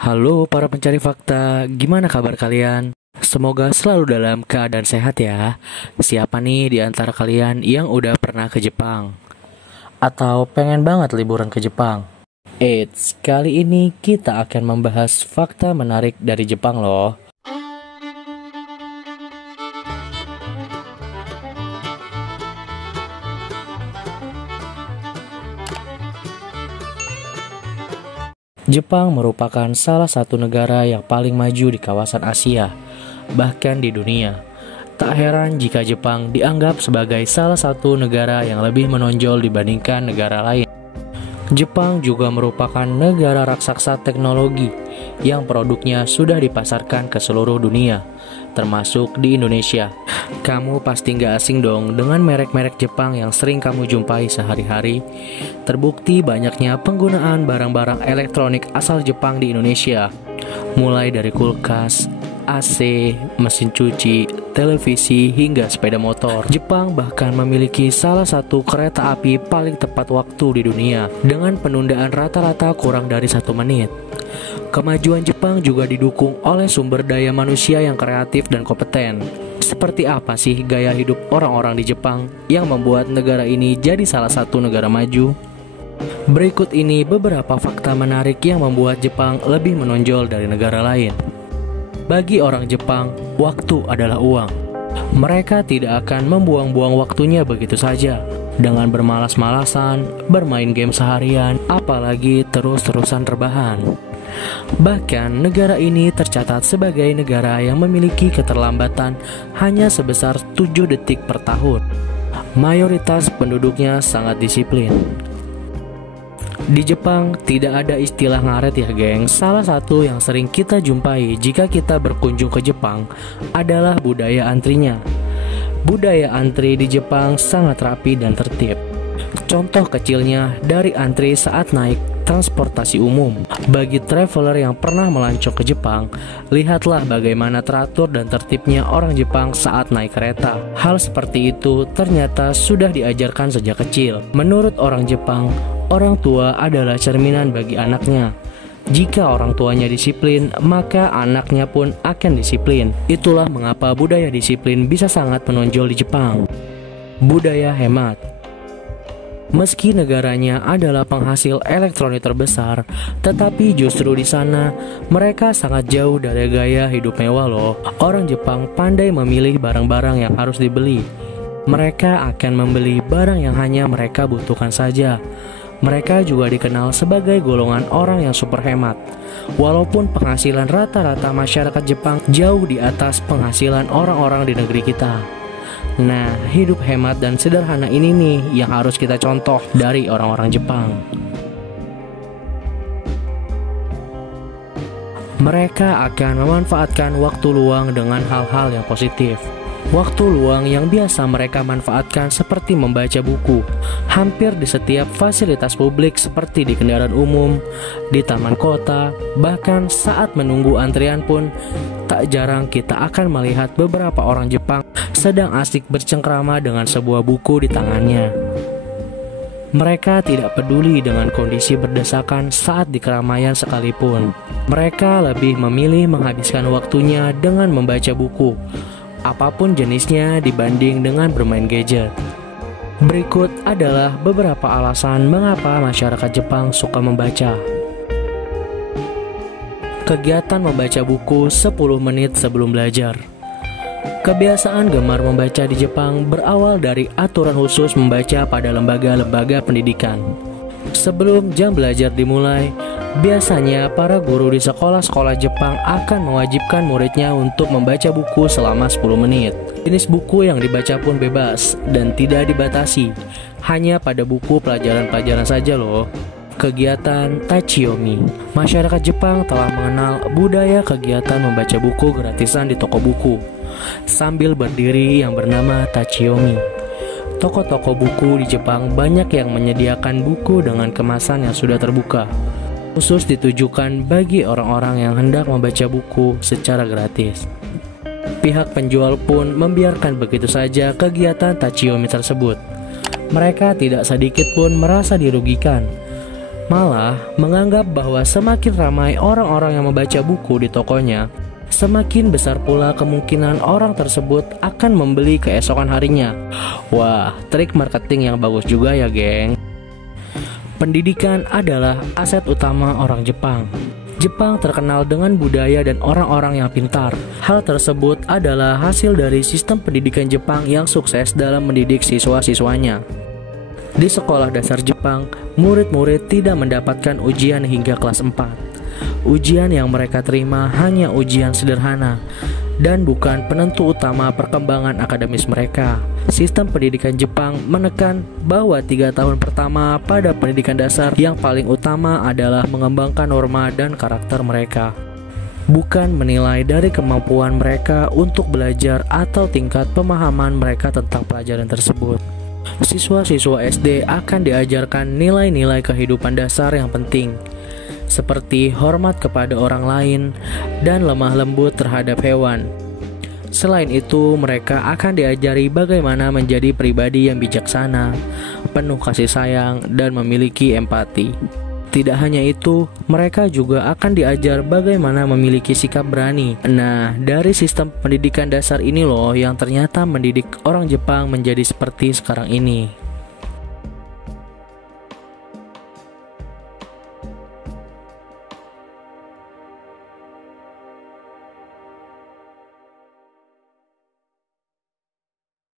Halo para pencari fakta, gimana kabar kalian? Semoga selalu dalam keadaan sehat ya. Siapa nih di antara kalian yang udah pernah ke Jepang? Atau pengen banget liburan ke Jepang? Eits, kali ini kita akan membahas fakta menarik dari Jepang loh. Jepang merupakan salah satu negara yang paling maju di kawasan Asia, bahkan di dunia. Tak heran jika Jepang dianggap sebagai salah satu negara yang lebih menonjol dibandingkan negara lain. Jepang juga merupakan negara raksasa teknologi yang produknya sudah dipasarkan ke seluruh dunia, termasuk di Indonesia. Kamu pasti nggak asing dong dengan merek-merek Jepang yang sering kamu jumpai sehari-hari. Terbukti banyaknya penggunaan barang-barang elektronik asal Jepang di Indonesia, mulai dari kulkas, AC, mesin cuci, televisi, hingga sepeda motor. Jepang bahkan memiliki salah satu kereta api paling tepat waktu di dunia, dengan penundaan rata-rata kurang dari 1 menit. Kemajuan Jepang juga didukung oleh sumber daya manusia yang kreatif dan kompeten. Seperti apa sih gaya hidup orang-orang di Jepang yang membuat negara ini jadi salah satu negara maju? Berikut ini beberapa fakta menarik yang membuat Jepang lebih menonjol dari negara lain. Bagi orang Jepang, waktu adalah uang. Mereka tidak akan membuang-buang waktunya begitu saja dengan bermalas-malasan, bermain game seharian, apalagi terus-terusan rebahan. Bahkan negara ini tercatat sebagai negara yang memiliki keterlambatan hanya sebesar 7 detik per tahun. Mayoritas penduduknya sangat disiplin. Di Jepang tidak ada istilah ngaret ya geng. Salah satu yang sering kita jumpai jika kita berkunjung ke Jepang adalah budaya antrinya. Budaya antri di Jepang sangat rapi dan tertib. Contoh kecilnya dari antri saat naik transportasi umum. Bagi traveler yang pernah melancong ke Jepang, lihatlah bagaimana teratur dan tertibnya orang Jepang saat naik kereta. Hal seperti itu ternyata sudah diajarkan sejak kecil. Menurut orang Jepang, orang tua adalah cerminan bagi anaknya. Jika orang tuanya disiplin, maka anaknya pun akan disiplin. Itulah mengapa budaya disiplin bisa sangat menonjol di Jepang. Budaya hemat. Meski negaranya adalah penghasil elektronik terbesar, tetapi justru di sana mereka sangat jauh dari gaya hidup mewah loh. Orang Jepang pandai memilih barang-barang yang harus dibeli. Mereka akan membeli barang yang hanya mereka butuhkan saja. Mereka juga dikenal sebagai golongan orang yang super hemat. Walaupun penghasilan rata-rata masyarakat Jepang jauh di atas penghasilan orang-orang di negeri kita. Nah, hidup hemat dan sederhana ini nih yang harus kita contoh dari orang-orang Jepang. Mereka akan memanfaatkan waktu luang dengan hal-hal yang positif. Waktu luang yang biasa mereka manfaatkan seperti membaca buku, hampir di setiap fasilitas publik seperti di kendaraan umum, di taman kota, bahkan saat menunggu antrian pun, tak jarang kita akan melihat beberapa orang Jepang sedang asik bercengkrama dengan sebuah buku di tangannya. Mereka tidak peduli dengan kondisi berdesakan saat di keramaian sekalipun. Mereka lebih memilih menghabiskan waktunya dengan membaca buku, apapun jenisnya dibanding dengan bermain gadget. Berikut adalah beberapa alasan mengapa masyarakat Jepang suka membaca. Kegiatan membaca buku 10 menit sebelum belajar. Kebiasaan gemar membaca di Jepang berawal dari aturan khusus membaca pada lembaga-lembaga pendidikan. Sebelum jam belajar dimulai, biasanya para guru di sekolah-sekolah Jepang akan mewajibkan muridnya untuk membaca buku selama 10 menit. Jenis buku yang dibaca pun bebas dan tidak dibatasi, hanya pada buku pelajaran-pelajaran saja loh. Kegiatan Tachiyomi. Masyarakat Jepang telah mengenal budaya kegiatan membaca buku gratisan di toko buku sambil berdiri yang bernama Tachiyomi. Toko-toko buku di Jepang banyak yang menyediakan buku dengan kemasan yang sudah terbuka, khusus ditujukan bagi orang-orang yang hendak membaca buku secara gratis. Pihak penjual pun membiarkan begitu saja kegiatan Tachiyomi tersebut. Mereka tidak sedikit pun merasa dirugikan. Malah menganggap bahwa semakin ramai orang-orang yang membaca buku di tokonya, semakin besar pula kemungkinan orang tersebut akan membeli keesokan harinya. Wah, trik marketing yang bagus juga ya, geng. Pendidikan adalah aset utama orang Jepang. Jepang terkenal dengan budaya dan orang-orang yang pintar. Hal tersebut adalah hasil dari sistem pendidikan Jepang yang sukses dalam mendidik siswa-siswanya. Di sekolah dasar Jepang, murid-murid tidak mendapatkan ujian hingga kelas 4. Ujian yang mereka terima hanya ujian sederhana dan bukan penentu utama perkembangan akademis mereka. Sistem pendidikan Jepang menekan bahwa 3 tahun pertama pada pendidikan dasar yang paling utama adalah mengembangkan norma dan karakter mereka, bukan menilai dari kemampuan mereka untuk belajar atau tingkat pemahaman mereka tentang pelajaran tersebut. Siswa-siswa SD akan diajarkan nilai-nilai kehidupan dasar yang penting, seperti hormat kepada orang lain dan lemah lembut terhadap hewan. Selain itu, mereka akan diajari bagaimana menjadi pribadi yang bijaksana, penuh kasih sayang, dan memiliki empati. Tidak hanya itu, mereka juga akan diajar bagaimana memiliki sikap berani. Nah, dari sistem pendidikan dasar ini loh yang ternyata mendidik orang Jepang menjadi seperti sekarang ini.